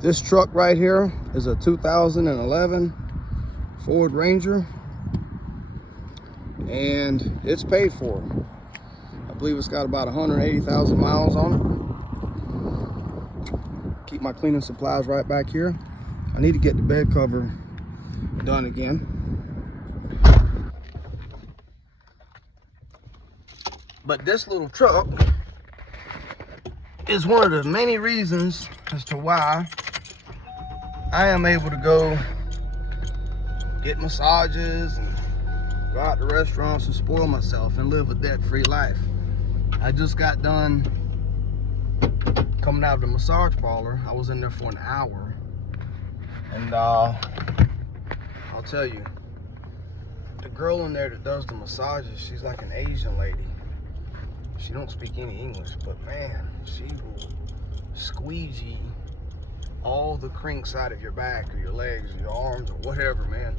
This truck right here is a 2011 Ford Ranger, and it's paid for. I believe it's got about 180,000 miles on it. Keep my cleaning supplies right back here. I need to get the bed cover done again. But this little truck is one of the many reasons as to why I am able to go get massages and go out to restaurants and spoil myself and live a debt-free life. I just got done coming out of the massage parlor. I was in there for an hour, and I'll tell you, the girl in there that does the massages, she's like an Asian lady. She don't speak any English, but man, she will squeegee all the crinks out of your back or your legs or your arms or whatever, man.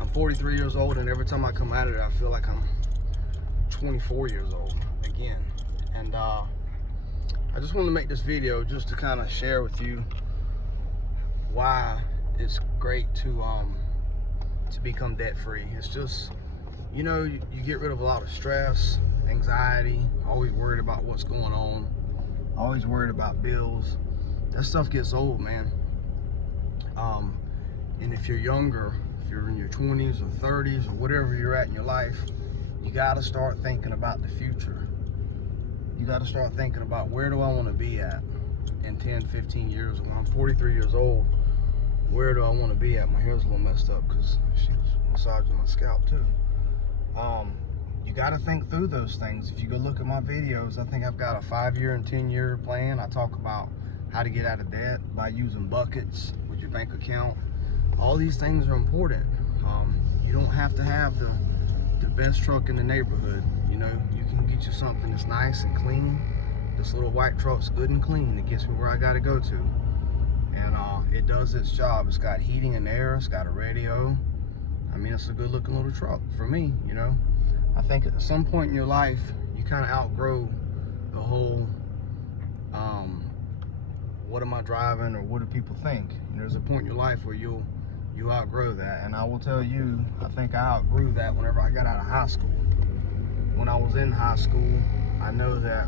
I'm 43 years old, and every time I come out of it, I feel like I'm 24 years old again. And I just wanted to make this video just to kind of share with you why it's great to become debt-free. It's just, you know, you get rid of a lot of stress, anxiety, always worried about what's going on, always worried about bills. That stuff gets old, man. And if you're younger, if you're in your 20s or 30s or whatever you're at in your life, you got to start thinking about the future. You got to start thinking about, where do I want to be at in 10, 15 years? When I'm 43 years old, where do I want to be at? My hair's a little messed up because she was massaging my scalp too. You got to think through those things. If you go look at my videos, I think I've got a 5-year and 10-year plan. I talk about how to get out of debt by using buckets with your bank account. All these things are important. You don't have to have the best truck in the neighborhood. You know, you can get you something that's nice and clean. This little white truck's good and clean. It gets me where I got to go to. And it does its job. It's got heating and air. It's got a radio. I mean, it's a good looking little truck for me, you know. I think at some point in your life, you kind of outgrow the whole, what am I driving, or what do people think? And there's a point in your life where you outgrow that. And I will tell you, I think I outgrew that whenever I got out of high school. When I was in high school, I know that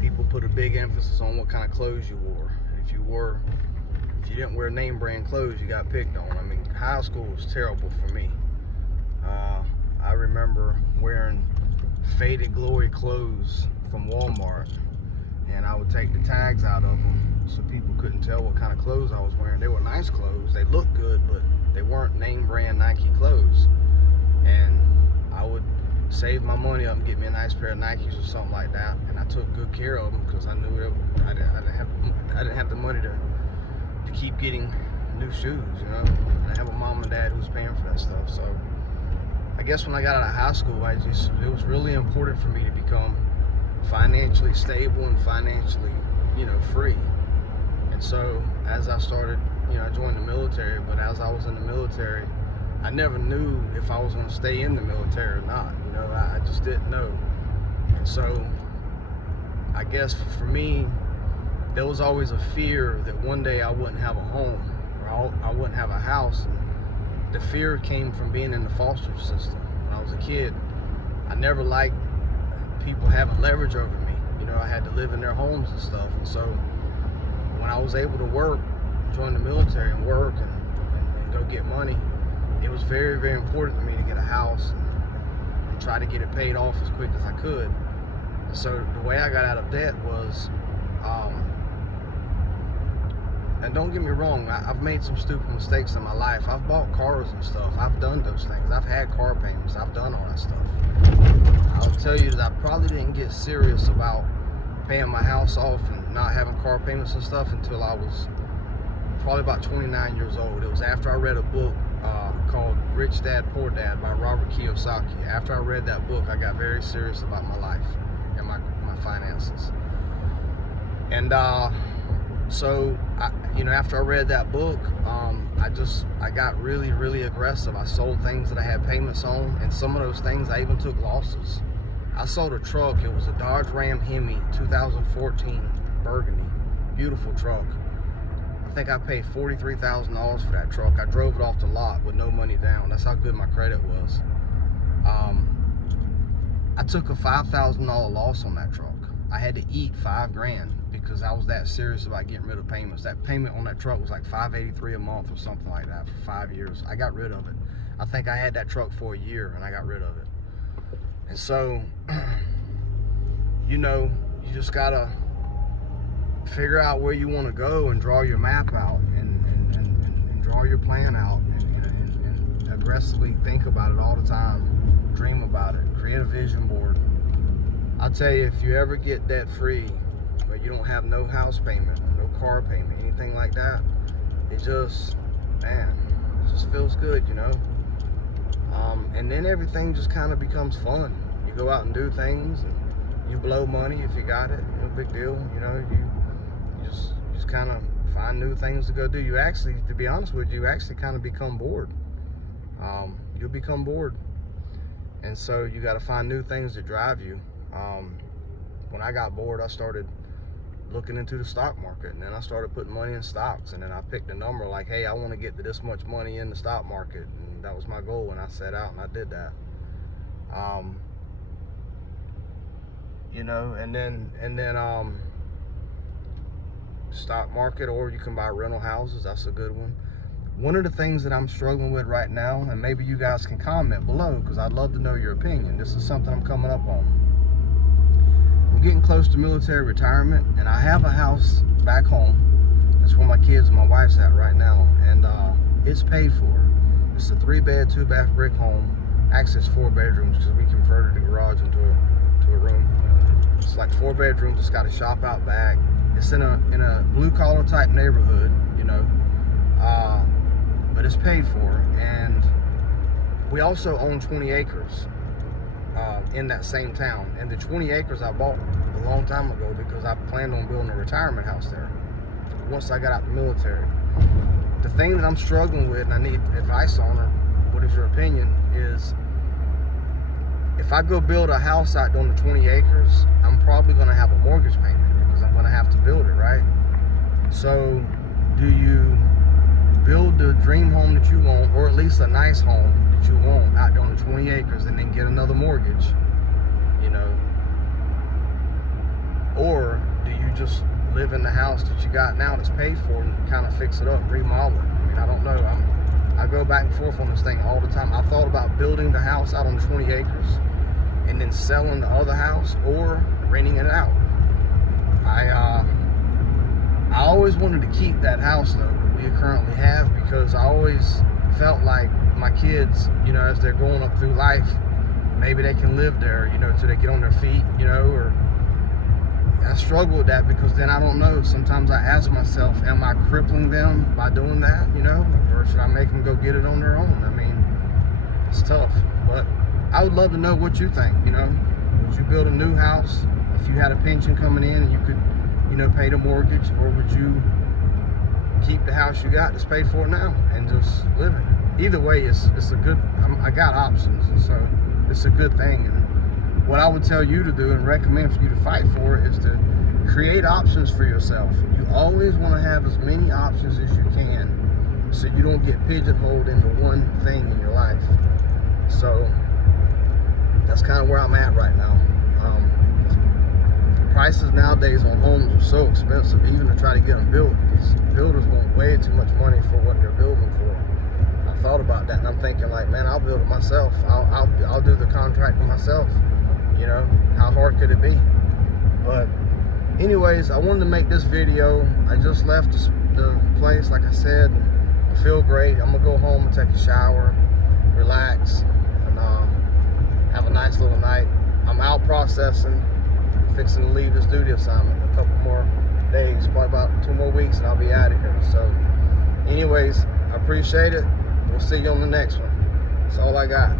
people put a big emphasis on what kind of clothes you wore. And if you didn't wear name brand clothes, you got picked on. I mean, high school was terrible for me. I remember wearing Faded Glory clothes from Walmart, and I would take the tags out of them so people couldn't tell what kind of clothes I was wearing. They were nice clothes, they looked good, but they weren't name brand Nike clothes. And I would save my money up and get me a nice pair of Nikes or something like that, and I took good care of them because I knew I didn't have the money to keep getting new shoes, you know. And I have a mom and dad who was paying for that stuff. So I guess when I got out of high school, it was really important for me to become financially stable and financially, you know, free. And so as I started, you know, I joined the military, but as I was in the military, I never knew if I was going to stay in the military or not. You know, I just didn't know. And so I guess for me, there was always a fear that one day I wouldn't have a home, or I wouldn't have a house. And the fear came from being in the foster system. When I was a kid, I never liked people having leverage over me. You know, I had to live in their homes and stuff. And so when I was able to work, join the military and work and go get money, it was very, very important to me to get a house and try to get it paid off as quick as I could. And so the way I got out of debt was, and don't get me wrong, I've made some stupid mistakes in my life. I've bought cars and stuff. I've done those things. I've had car payments. I've done all that stuff. I'll tell you that I probably didn't get serious about paying my house off and not having car payments and stuff until I was probably about 29 years old. It was after I read a book called Rich Dad, Poor Dad by Robert Kiyosaki. After I read that book, I got very serious about my life and my finances. And so, you know, after I read that book, I got really, really aggressive. I sold things that I had payments on, and some of those things I even took losses. I sold a truck. It was a Dodge Ram Hemi 2014 Burgundy, beautiful truck. think I paid $43,000 for that truck. I drove it off the lot with no money down. That's how good my credit was. I took a $5,000 loss on that truck. I had to eat $5,000 because I was that serious about getting rid of payments. That payment on that truck was like $583 a month or something like that for 5 years. I got rid of it. I think I had that truck for a year and I got rid of it. And so, you know, you just gotta figure out where you want to go and draw your map out and draw your plan out and aggressively think about it all the time. Dream about it. Create a vision board. I'll tell you, if you ever get debt free, but you don't have no house payment, no car payment, anything like that, it just, man, it just feels good, you know. And then everything just kind of becomes fun. You go out and do things, and you blow money if you got it. No big deal, you know. You just kind of find new things to go do. You actually, to be honest with you actually kind of become bored. You'll become bored. And so you got to find new things to drive you. When I got bored, I started looking into the stock market, and then I started putting money in stocks, and then I picked a number like, hey, I want to get to this much money in the stock market, and that was my goal, and I set out and I did that. You know, and then stock market, or you can buy rental houses. That's a good one. One of the things that I'm struggling with right now, and maybe you guys can comment below because I'd love to know your opinion. This is something I'm coming up on. I'm getting close to military retirement, and I have a house back home. That's where my kids and my wife's at right now, and it's paid for. It's a 3-bed, 2-bath brick home. Actually, it's 4 bedrooms because we converted the garage into a room. It's like 4 bedrooms. It's got a shop out back. It's in a blue-collar type neighborhood, you know. But it's paid for, and we also own 20 acres in that same town. And the 20 acres I bought a long time ago because I planned on building a retirement house there once I got out the military. The thing that I'm struggling with, and I need advice on, or what is your opinion, is if I go build a house out on the 20 acres, I'm probably going to have a mortgage payment because I'm going to have to build it, right? So do you build the dream home that you want, or at least a nice home that you want out on the 20 acres and then get another mortgage, you know? Or do you just live in the house that you got now that's paid for and kind of fix it up, remodel it? I mean, I don't know. I go back and forth on this thing all the time. I thought about building the house out on the 20 acres and then selling the other house or renting it out. I always wanted to keep that house though we currently have, because I always felt like my kids, you know, as they're growing up through life, maybe they can live there, you know, till they get on their feet, you know. Or I struggle with that because then I don't know. Sometimes I ask myself, am I crippling them by doing that, you know, or should I make them go get it on their own? I mean, it's tough, but I would love to know what you think. You know, would you build a new house if you had a pension coming in and you could, you know, pay the mortgage, or would you keep the house you got that's paid for now and just live in it? Either way, it's a good, I got options, and so it's a good thing. And what I would tell you to do and recommend for you to fight for is to create options for yourself. You always want to have as many options as you can so you don't get pigeonholed into one thing in your life. So that's kind of where I'm at right now. Prices nowadays on homes are so expensive, even to try to get them built. These builders want way too much money for what they're building for. I thought about that, and I'm thinking like, man, I'll build it myself. I'll do the contracting myself. You know, how hard could it be? But anyways, I wanted to make this video. I just left the place, like I said. I feel great. I'm gonna go home and take a shower, relax, and have a nice little night. I'm out processing, fixing to leave this duty assignment in a couple more days, probably about 2 more weeks, and I'll be out of here. So anyways, I appreciate it. We'll see you on the next one. That's all I got.